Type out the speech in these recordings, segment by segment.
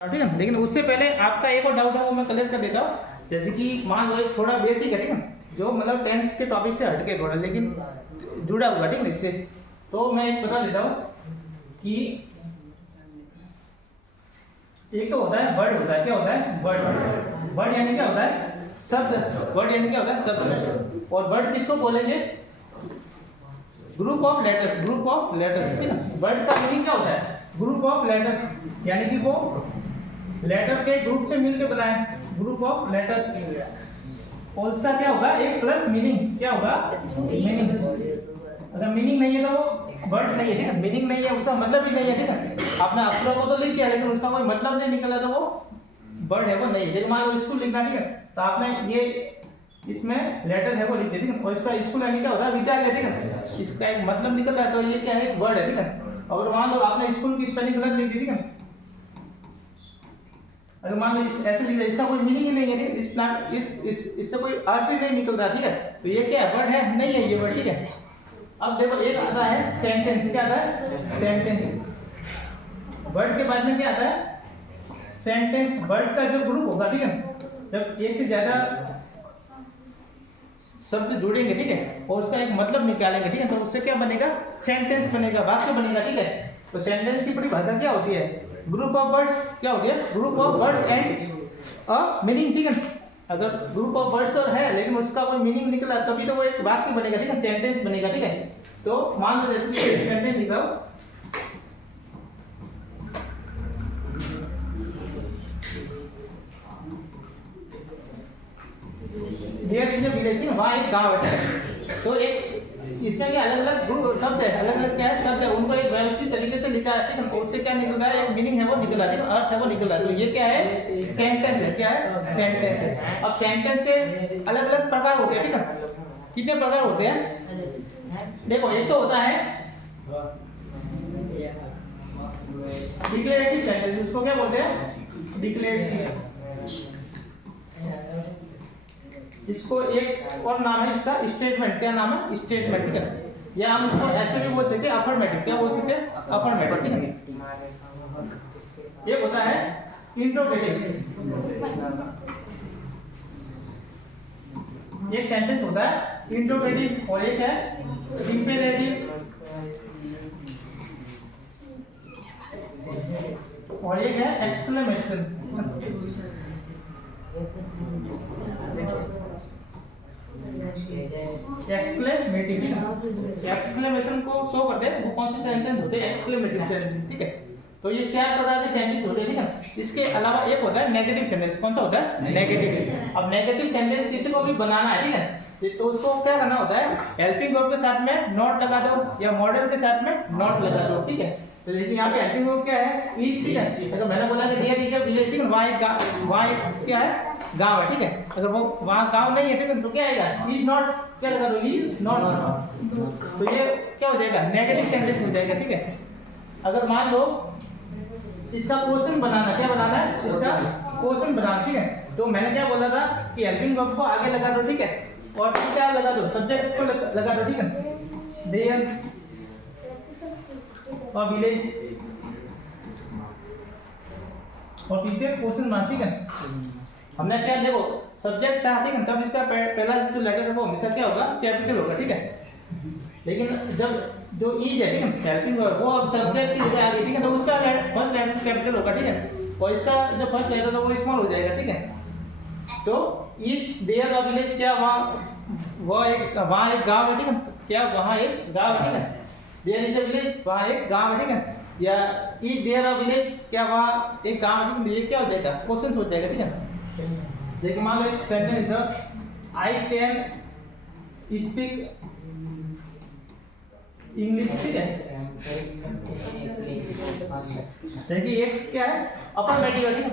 ठीक है। लेकिन उससे पहले आपका एक और डाउट है वो मैं क्लियर कर देता हूँ। जैसे कि मान लो एक थोड़ा बेसिक है, ठीक है, जो मतलब टेंस के टॉपिक से हटके थोड़ा लेकिन जुड़ा हुआ, ठीक है इससे। तो मैं एक बता देता हूँ कि एक तो होता है वर्ड, होता है क्या होता है वर्ड। वर्ड यानी क्या होता है शब्द। वर्ड यानी क्या होता है शब्द। और वर्ड किसको बोलेंगे? Group of letters. Group of letters, ठीक है। वर्ड का मीनिंग क्या होता है? ग्रुप ऑफ लेटर्स, यानी कि वो लेटर के ग्रुप से मिलकर बनाए, ग्रुप ऑफ लेटर। और उसका क्या होगा? एक प्लस मीनिंग। क्या होगा? मीनिंग। अगर मीनिंग नहीं है तो वो वर्ड नहीं है, ठीक है। मीनिंग नहीं है, उसका मतलब भी नहीं है, ठीक है। आपने अक्षरों को तो लिख दिया लेकिन उसका कोई मतलब नहीं निकला तो वो वर्ड है, वो नहीं है। जैसे मान लो स्कूल लिखना, ठीक है, तो आपने ये इसमें लेटर है वो लिख दिया, ठीक है। और इसका स्कूल यानी क्या होता है? विद्यालय, ठीक है। इसका एक मतलब निकल रहा है तो ये क्या है? एक वर्ड है, ठीक है। और मान लो आपने स्कूल की स्पेलिंग गलत लिख दी, ठीक है। अगर मान लो ऐसे लिख दिया, इसका कोई मीनिंग ही नहीं है, इससे कोई अर्थ ही नहीं निकल रहा, ठीक है। तो ये क्या है? वर्ड है नहीं है ये वर्ड, ठीक है। अब देखो एक आता है सेंटेंस। क्या आता है? सेंटेंस। वर्ड के बाद में क्या आता है? सेंटेंस। वर्ड का जो ग्रुप होगा, ठीक है, जब एक से ज्यादा शब्द जुड़ेंगे, ठीक है, और उसका एक मतलब निकालेंगे, ठीक है, तो उससे क्या बनेगा? सेंटेंस बनेगा, वाक्य बनेगा, ठीक है। तो सेंटेंस की परिभाषा क्या होती है? Group of words. क्या होती है? Group of words and a meaning, ठीक है। अगर ग्रुप ऑफ वर्ड्स तो है लेकिन उसका कोई मीनिंग निकला तभी तो वो एक वाक्य बनेगा, ठीक है, सेंटेंस बनेगा, ठीक है। तो मान लो जैसे कि सेंटेंस लिखा हो, देयर इज अ विलेज, वहाँ एक गांव है। तो एक इसमें क्या अलग अलग ग्रुप शब्द है, अलग अलग क्या है शब्द है, उनको एक व्यवस्थित तरीके से लिखा है, ठीक है। उससे क्या निकल रहा है? एक मीनिंग है वो निकल रहा है, ठीक है, अर्थ है वो निकल रहा है। तो ये क्या है? सेंटेंस है। क्या है? सेंटेंस है। अब सेंटेंस के अलग अलग प्रकार होते हैं, ठीक है। कितने प्रकार होते हैं? देखो एक तो होता है डिक्लेरेटिव सेंटेंस। उसको क्या बोलते हैं? डिक्लेरेटिव। इसको एक और नाम है इसका स्टेटमेंट। क्या नाम है? स्टेटमेंट, ठीक है। या हम इसको ऐसे भी बोल सकते हैं अफर्मेटिव। क्या बोल सकते हैं? अफर्मेटिव, ठीक है। एक होता है इंट्रोगेटिव। एक सेंटेंस होता है इंट्रोगेटिव और एक है इंपेरेटिव और एक है एक्सक्लेमेशन। एक्सक्लेमेटिव, एक्सक्लेमेशन को शो करते हैं वो कौन से सेंटेंस होते हैं? एक्सक्लेमेटिव सेंटेंस, ठीक है। तो ये चार प्रकार के सेंटेंस होते हैं, ठीक है। इसके अलावा एक होता है नेगेटिव सेंटेंस। कौन सा होता है? नेगेटिव। अब नेगेटिव सेंटेंस किसी को भी बनाना है, ठीक है, तो उसको क्या करना होता है? हेल्पिंग वर्ब के साथ में नॉट लगा दो या मॉडल के साथ में नॉट लगा दो, ठीक है। तो देखिए यहाँ पे हेल्पिंग वर्ब क्या है? इज, ठीक है। अगर मैंने बोला कि देयर इज अ विलेज, ठीक है, वहाँ एक क्या है? गांव है, ठीक है। अगर वो वहाँ गांव नहीं है, ठीक है, तो क्या आएगा? Is not. क्या लगा दो? Is not. तो ये क्या हो जाएगा? नेगेटिव सेंटेंस हो जाएगा, ठीक है। अगर मान लो इसका क्वेश्चन बनाना, क्या बनाना है? इसका क्वेश्चन बनाना, ठीक है। तो मैंने क्या बोला था कि हेल्पिंग वर्ब को आगे लगा दो, ठीक है, और क्या लगा दो? सब्जेक्ट को लगा दो, ठीक है। देयर और विलेज और पीछे क्वेश्चन मार्क, ठीक है। हमने क्या देखो सब्जेक्ट था, ठीक है, तब इसका पहला जो लेटर है वो हमेशा क्या होगा? कैपिटल होगा, ठीक है। लेकिन जब जो इज है, ठीक है, हेल्पिंग वर्ब वो अब सब्जेक्ट की जगह आ गई, ठीक है, तो उसका फर्स्ट लेटर कैपिटल होगा, ठीक है, और इसका जो फर्स्ट लेटर है वो स्मॉल हो जाएगा, ठीक है। तो इज देयर और विलेज, क्या वहाँ एक गांव है, ठीक है, क्या वहाँ एक गांव है, ठीक है। देयर इज अ विलेज, वहाँ एक गांव है, ठीक है। या इज देयर और विलेज, क्या वहाँ एक गांव है, ठीक है। ये क्या हो जाएगा? क्वेश्चन हो जाएगा, ठीक है। देखिए मान लो एक सेंटेंस है आई कैन स्पीक इंग्लिश, ठीक है। देखिए एक क्या है? अफर्मेटिव, ठीक है।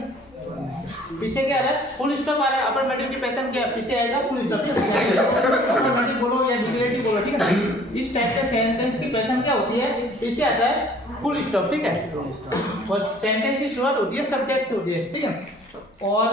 पीछे क्या है? फुल स्टॉप आ रहा है। अफर्मेटिव की पहचान क्या है? पीछे आएगा फुल स्टॉप, ठीक है। अफर्मेटिव बोलो या डिक्लेरेटिव बोलो, ठीक है। इस टाइप के सेंटेंस की पहचान क्या होती है? पीछे आता है फुल स्टॉप, ठीक है। और सेंटेंस की शुरुआत होती है सब्जेक्ट से होती है, ठीक है। और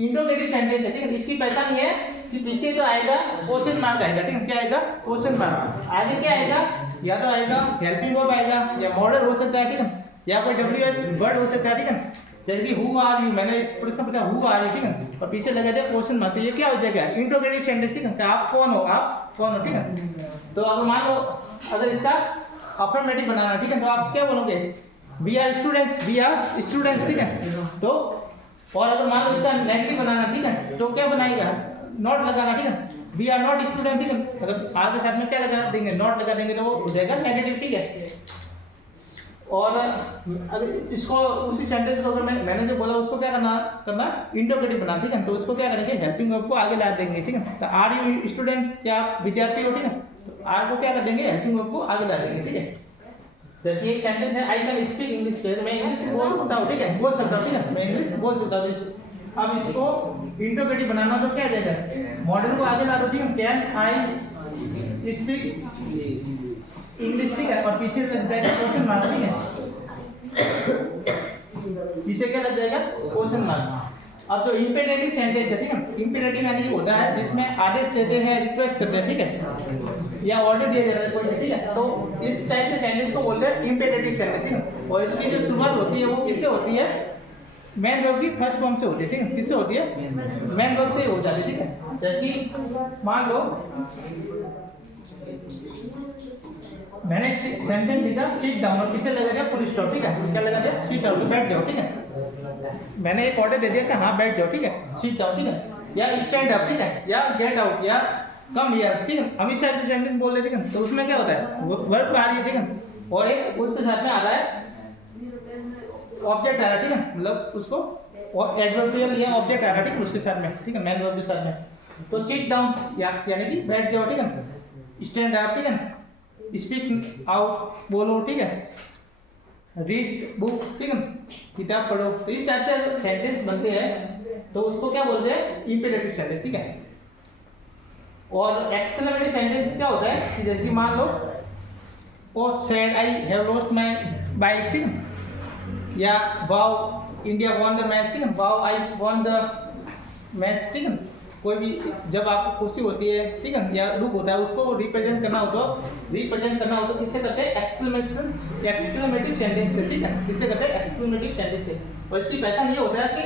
इंट्रोगेटिव सेंटेंस है, ठीक है, इसकी पहचान ये है कि पीछे जो आएगा क्वेश्चन मार्क आएगा, ठीक है। क्या आएगा? Question mark. आगे क्या आएगा? या तो आएगा हेल्पिंग वर्ब आएगा या मॉडल हो सकता है, ठीक है, या कोई डब्ल्यूएस वर्ड हो सकता है, ठीक है। जैसे कि हु आर यू, मैंने प्रश्न पूछा हु आर यू, ठीक है, और पीछे लगा दिया क्वेश्चन मार्क, तो ये क्या हो जाएगा इंट्रोगेटिव सेंटेंस, ठीक है, कि आप कौन हो, आप कौन हो, ठीक है। तो अगर मान लो अगर इसका अफर्मेटिव बनाना, ठीक है, तो आप क्या बोलोगे we are students, we are students, ठीक है। तो और अगर मान लो इसका नेगेटिव बनाना, ठीक है, तो क्या बनाएगा नॉट लगाना, ठीक है, वी आर नॉट स्टूडेंट, ठीक है, अगर आर के साथ में क्या लगा देंगे नॉट लगा देंगे तो वो हो जाएगा नेगेटिव, ठीक है। और अगर इसको उसी सेंटेंस को अगर मैंने जो बोला उसको क्या करना इंट्रोगेटिव बना, ठीक है, तो उसको क्या करेंगे हेल्पिंग वर्ब को आगे ला देंगे, ठीक है। तो आर यू स्टूडेंट, क्या आप विद्यार्थी हो, ठीक है, तो आर को क्या कर देंगे हेल्पिंग वर्ब को आगे ला देंगे, ठीक है। जैसे एक सेंटेंस है आई कैन स्पीक इंग्लिश, मैं इंग्लिश बोलता हूँ, ठीक है, बोल सकता हूँ, ठीक है, मैं इंग्लिश बोल सकता हूँ। अब इसको इंट्रोगेटिव बनाना तो क्या जाएगा मॉडल को आगे ला दो, ठीक है, कैन आई स्पीक इंग्लिश, ठीक है, और पीछे लग जाएगा क्वेश्चन मार्क, ठीक है, पीछे क्या लग जाएगा क्वेश्चन मार्क। अब जो इंपेरेटिव सेंटेंस है, ठीक है, इंपेरेटिव यानी होता है जिसमें आदेश देते हैं, रिक्वेस्ट करते हैं, ठीक है, या ऑर्डर दिया जाता है कोई, ठीक है, तो इस टाइप के सेंटेंस को बोलते हैं इंपेरेटिव सेंटेंस, ठीक है। और इसकी जो शुरुआत होती है वो किससे होती है मेन वर्ब की फर्स्ट फॉर्म से होती है, ठीक है, किससे होती है मेन वर्ब से हो जाती है, ठीक है। जैसे कि मान लो मैंने सेंटेंस लिखा सिट डाउन और पीछे लगा दिया फुल स्टॉप, ठीक है, क्या लगा दिया सिट डाउन, बैठ जाओ, ठीक है, मैंने एक ऑर्डर दे दिया कि हाँ बैठ जाओ, ठीक है, सिट डाउन, ठीक है, या स्टैंड अप, ठीक है, या गेट आउट, या कम हियर, ठीक है, हम इस टाइप से सेंटेंस बोल रहे, ठीक है, तो उसमें क्या होता है वर्ब आ रही है, ठीक है, और एक उसके साथ में आ रहा है ऑब्जेक्ट आ रहा है, ठीक है, मतलब उसको और एडवर्बियल या ऑब्जेक्ट आ रहा है, ठीक है, उसके साथ में, ठीक है, मेन वर्ब के साथ में। तो सिट डाउन यानी कि बैठ जाओ, ठीक है, स्टैंड अप, ठीक है, स्पीक आउट बोलो, ठीक है, रीड बुक, ठीक है, किताब पढ़ो। तो इस टाइप से सेंटेंस बनते हैं, तो उसको क्या बोलते हैं इंपेरेटिव सेंटेंस, ठीक है। और एक्सक्लेमेटरी सेंटेंस क्या होता है कि जैसे कि मान लो oh said I have lost my bike, ठीक है, या wow India won the match, ठीक है, wow I won the match, ठीक है, कोई भी जब आपको खुशी होती है, ठीक है, या दुख होता है उसको रिप्रेजेंट करना हो तो किससे करते हैं एक्सक्लेमेटिव सेंटेंस से, ठीक है, किससे करते हैं एक्सक्लेमेटिव सेंटेंस से। और इसकी पहचान ये होता है कि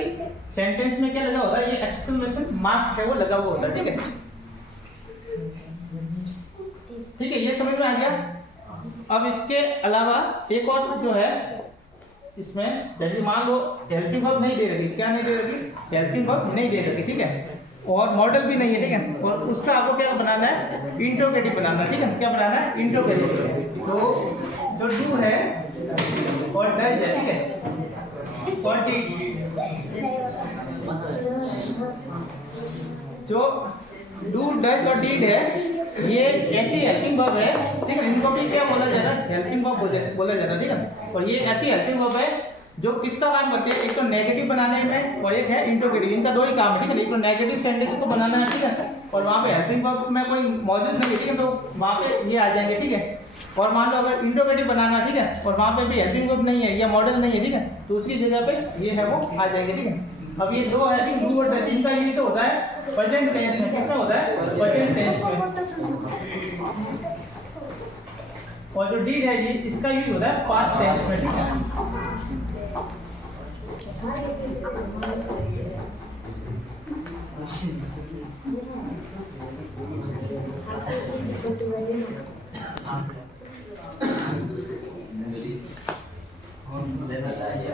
सेंटेंस में क्या लगा होता है ये एक्सक्लेमेशन मार्क है वो लगा हुआ होता है, ठीक है, ठीक है, ये समझ में आ गया। अब इसके अलावा एक और जो है इसमें जैसे मान लो हेल्पिंग वर्ब नहीं दे रही, क्या नहीं दे रही हेल्पिंग वर्ब नहीं दे रही, ठीक है, और मॉडल भी नहीं है, ठीक है, और उसका आपको क्या बनाना है इंट्रोगेटिव बनाना, ठीक है, क्या बनाना है इंट्रोगेटिव। तो जो डू है और डज है, ठीक है, और डीड, जो डू डज और डीड है ये ऐसी हेल्पिंग वर्ब है, ठीक है, इनको भी क्या बोला जाता है हेल्पिंग वर्ब बोला जाता है, ठीक है, और ये ऐसी हेल्पिंग वर्ब है जो किसका काम करते हैं एक तो नेगेटिव बनाने में और एक है इंट्रोगेटिव, इनका दो ही काम है, ठीक है, एक तो नेगेटिव सेंटेंस को बनाना है, ठीक है, और वहाँ पे हेल्पिंग वर्ब में कोई मौजूद नहीं है, ठीक है, तो वहाँ पे ये आ जाएंगे, ठीक है। और मान लो अगर इंट्रोगेटिव बनाना, ठीक है, और वहाँ पे भी हेल्पिंग वर्ब नहीं है या मॉडल नहीं है, ठीक है, तो उसकी जगह पे ये है वो आ जाएंगे, ठीक है। अब ये दो है, ठीक, डू और डज, इनका यूज तो होता है प्रेजेंट टेंस में, किसमें होता है प्रेजेंट टेंस में, और जो डीड है ये इसका यूज होता है पास्ट टेंस में, ठीक है।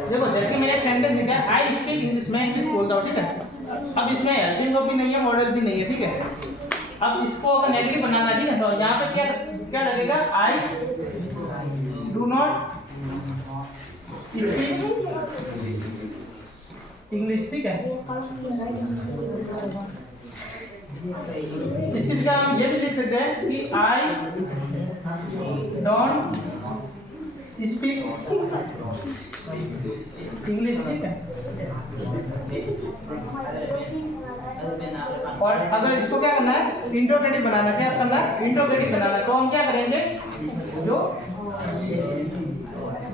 देखो जैसे मैंने एक सेंटेंस लिखा है आई स्पीक इंग्लिश, मैं इंग्लिश बोलता हूँ, ठीक है, अब इसमें हेल्पिंग वर्ब भी नहीं है मॉडल भी नहीं है, ठीक है। अब इसको अगर नेगेटिव बनाना, ठीक है, तो यहाँ पे क्या क्या लगेगा I do not speak English, ठीक है। इसकी जगह हम ये भी लिख सकते हैं कि आई डोंट स्पीक इंग्लिश, ठीक है। और अगर इसको क्या करना है इंट्रोगेटिव बनाना, क्या करना है इंट्रोगेटिव बनाना, तो हम क्या करेंगे जो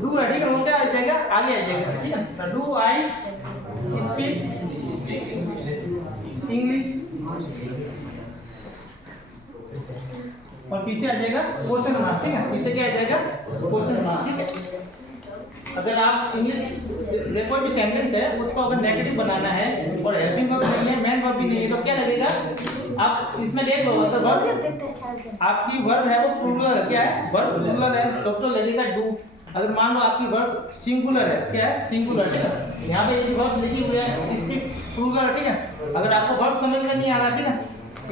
डू है, ठीक है, वो क्या आ जाएगा आगे आ जाएगा, ठीक है, तो डू आई स्पीक इंग्लिश और पीछे आ जाएगा क्वेश्चन मार्क, ठीक है, पीछे क्या आ जाएगा क्वेश्चन मार्क, ठीक है। अगर आप इंग्लिश कोई भी सेंटेंस है उसको अगर नेगेटिव बनाना है और हेल्पिंग वर्ब नहीं है, मेन वर्ब भी नहीं है, तो क्या लगेगा? आप इसमें देख लो, अगर वर्ब आपकी वर्ब है वो प्लूरल है, क्या है? वर्ब प्लूरल है तो लगेगा डू। अगर मान लो आपकी वर्ब सिंगुलर है, क्या है? सिंगुलर, ठीक है। यहाँ पे ये वर्ब लिखी हुई है स्पीक प्लूरल, ठीक है। अगर आपको वर्ब समझ में नहीं आ रहा, ठीक है,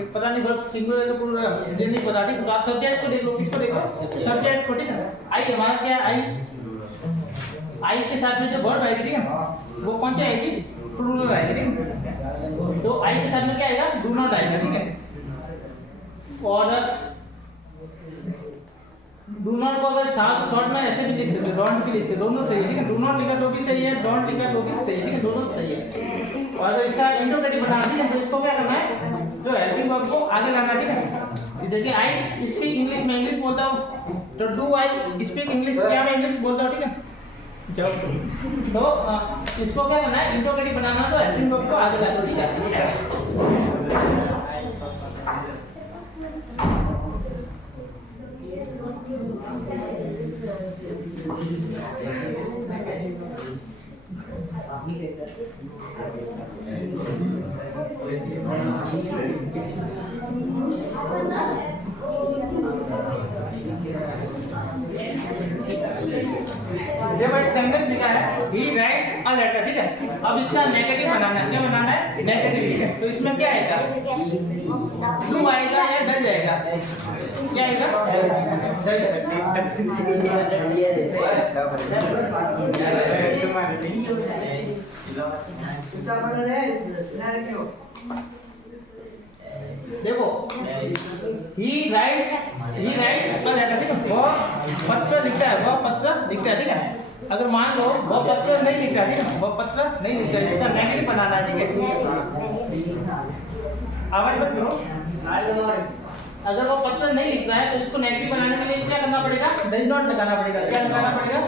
पता नहीं वर्ब सिंगुलर है तो प्लूरल है, ये नहीं पता, ठीक है, तो आप सब्जेक्ट को देख लो, किसको देखो? सब्जेक्ट को, ठीक है। आई हमारा क्या है? आई के साथ में जो वर्ब आएगी, ठीक है, वो कौन सी आएगी? प्लूरल आएगी, ठीक है। तो आई के साथ में क्या आएगा? डू नॉट आएगा, ठीक है। और डू नॉट को अगर शॉर्ट में ऐसे भी लिख सकते, डोंट भी लिख सकते, दोनों सही है, ठीक है। डू नॉट लिखा तो भी सही है, डोंट लिखा तो भी सही है, ठीक है, दोनों सही है। और अगर इसका इंटरप्रेटिव बनाना है तो इसको क्या करना है? जो हेल्पिंग वर्ब को आगे लाना है, ठीक है। देखिए आई स्पीक इंग्लिश, मैं इंग्लिश बोलता हूँ, तो डू आई स्पीक इंग्लिश, क्या मैं इंग्लिश बोलता हूँ, ठीक है। तो इसको क्या करना है? इंटरप्रेटिव बनाना है, तो हेल्पिंग वर्ब को आगे लाना, ठीक है। जब एक सेंटेंस लिखा है he writes a letter, ठीक है। अब इसका नेगेटिव बनाना है, क्या बनाना है? नेगेटिव, ठीक है। तो इसमें क्या आएगा? डू आएगा या डज आएगा? क्या आएगा? देखो he writes a letter, ठीक है, वो पत्र लिखता है, वो पत्र लिखता है, ठीक है। अगर मान लो वो पत्र नहीं लिखता, ठीक है, वो पत्र नहीं लिखता, इसका नेगेटिव बनाना है, ठीक है। आवाज मत करो। अगर वो पत्र नहीं लिख रहा है तो इसको नेगेटिव बनाने के लिए क्या करना पड़ेगा? डज नॉट लगाना पड़ेगा। क्या लगाना पड़ेगा?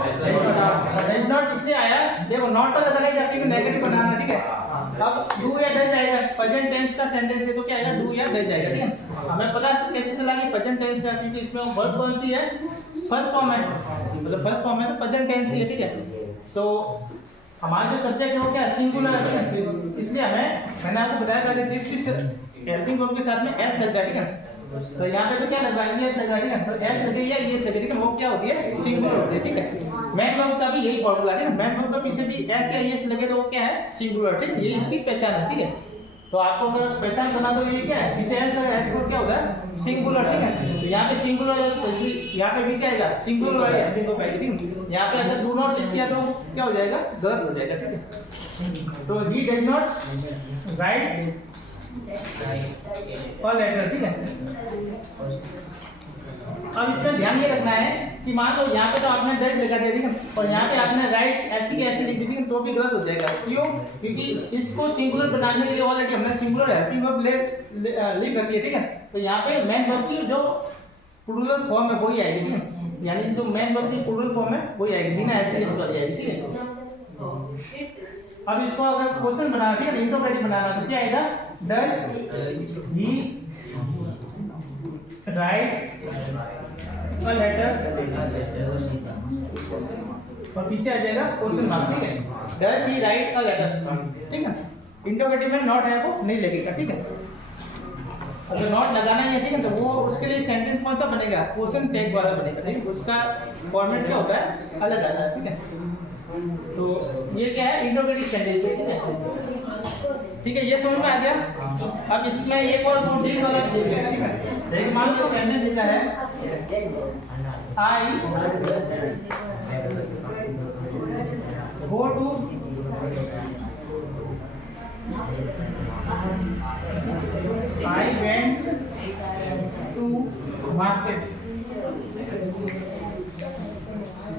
डज नॉट इसलिए आया, देखो नॉट तो लगाना ही जाती है, नेगेटिव बनाना, ठीक है। अब डू या डज आएगा, प्रेजेंट टेंस का सेंटेंस है तो क्या आएगा? डू या डज आएगा, ठीक है। हमें पता है कैसे चला कि प्रेजेंट टेंस का, क्योंकि इसमें वर्ब कौन सी है? फर्स्ट फॉर्म है, मतलब फर्स्ट फॉर्म है तो प्रेजेंट टेंस ही है, ठीक है। तो हमारा जो सब्जेक्ट है वो क्या है? सिंगुलर है, ठीक है। इसलिए मैंने आपको बताया था कि दिस हेल्पिंग वर्ब के साथ में एस लगता है, ठीक है। तो यहाँ पे तो क्या लगवाएंगे? एस लगा, ठीक है। तो एस लगे या ये लगे, ठीक है, वो क्या होती है? सिंगुलर होती है, ठीक है। मेन वर्ब का भी यही फॉर्मूला है, मेन वर्ब का पीछे भी एस या एस लगे तो वो क्या है? सिंगुलर, ठीक है। ये इसकी पहचान है, ठीक है। तो आपको अगर पहचान करना तो ये क्या है? पीछे एस लगा, एस को क्या होगा? सिंगुलर, ठीक है। तो यहाँ पे सिंगुलर है तो यहाँ पे भी क्या आएगा? सिंगुलर वाली हेल्पिंग वर्ब आएगी, ठीक है। यहाँ पे अगर डू नॉट लिख दिया तो क्या हो जाएगा? गलत हो जाएगा, ठीक है। तो ही डज नॉट राइट और लेटर, ठीक है। अब इसमें ध्यान ये रखना है कि मान लो यहाँ पे तो आपने डज लगा दिया, ठीक है, और यहाँ पे आपने राइट ऐसी की ऐसी लिख दी, तो भी गलत हो जाएगा। क्यों? क्योंकि इसको सिंगुलर बनाने के लिए ऑलरेडी हमने सिंगुलर हेल्पिंग वर्ब लिख रखी है, ठीक है। तो यहाँ पे मेन वर्ब की जो प्लूरल फॉर्म है वही आएगी, ठीक है। यानी जो मेन वर्ब की प्लूरल फॉर्म है वही आएगी, बिना ऐसे वाली आएगी, ठीक है। अब इसको अगर क्वेश्चन बनाना, ठीक है, इंटरप्रेटिव बनाना, तो क्या आएगा? Does he write a letter, और पीछे आ जाएगा क्वेश्चन मार्क, ठीक है। Does he write a letter, ठीक है। इंटरप्रेटिव में नॉट है वो नहीं लगेगा, ठीक है। अगर नॉट लगाना ही है, ठीक है, तो वो उसके लिए सेंटेंस कौन सा बनेगा? क्वेश्चन टैग वाला बनेगा, ठीक है। उसका फॉर्मेट क्या होता है? अलग आता है, ठीक है। तो ये क्या है? इंटरप्रेटिव सेंटेंस है, ठीक है। ठीक है, ये समझ में आ गया। अब इसमें एक और दो डील वाला भी देख लेंगे, ठीक है। देखिए मान लो सेंटेंस लिखा है I go to I went to market.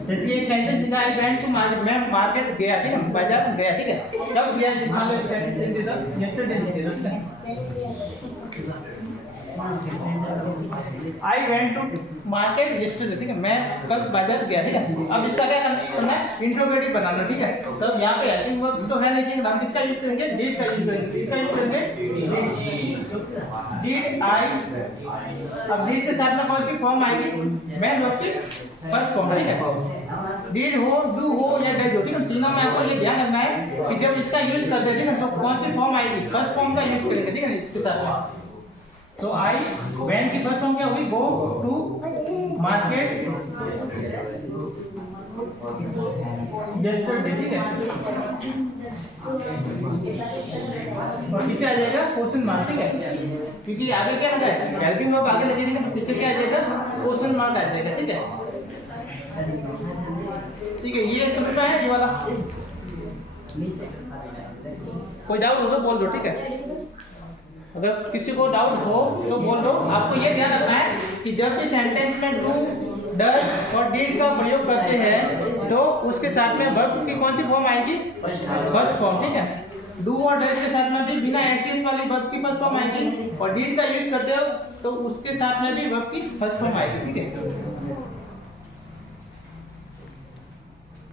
जैसे एक सेंटेंस दिखा आई वेंट टू मार्केट, मैं मार्केट गया, ठीक है, बाजार गया, ठीक है। कब गया? मान लो सेंटेंस दे दो, यस्टरडे लिख दो, ठीक है। I went to market yesterday, ठीक है, मैं कल बाजार गया, ठीक है। अब इसका क्या करना है? इंटरप्रेटिव बनाना, ठीक है। तो यहाँ पे हेल्पिंग वर्ब तो है नहीं, ठीक है, हम इसका यूज करेंगे डिड का यूज करेंगे, इसका यूज करेंगे डिड आई। अब डिड के साथ में कौन सी फॉर्म आएगी? मेन वर्ब की फर्स्ट फॉर्म, ठीक है। डीड हो, डू हो या डज हो, ठीक है। तीनों में आपको ये ध्यान रखना है कि जब इसका यूज करते हैं, ठीक है, तो कौन सी फॉर्म आएगी, फर्स्ट फॉर्म का यूज करेंगे, ठीक है, इसके साथ में। तो आई वेंट की फर्स्ट फॉर्म क्या हुई, गो टू मार्केट यस्टरडे, ठीक है। और पीछे आ जाएगा क्वेश्चन मार्क, ठीक है, क्योंकि आगे क्या लगा है, हेल्पिंग वर्ब आगे लगेगी तो पीछे क्या आ जाएगा, क्वेश्चन मार्क आ जाएगा, ठीक है। ठीक है, ये समझ में आया ये वाला? कोई डाउट हो तो बोल दो, ठीक है। अगर किसी को डाउट हो तो बोल दो। आपको ये ध्यान रखना है कि जब भी सेंटेंस में डू, डज और डिड का प्रयोग करते हैं तो उसके साथ में वर्ब की कौन सी फॉर्म आएगी, फर्स्ट फॉर्म, ठीक है। डू और डज के साथ में भी बिना एसएस वाली वर्ब की फर्स्ट फॉर्म आएगी, और डिड का यूज करते हो तो उसके साथ में भी वर्ब की फर्स्ट फॉर्म आएगी, ठीक है।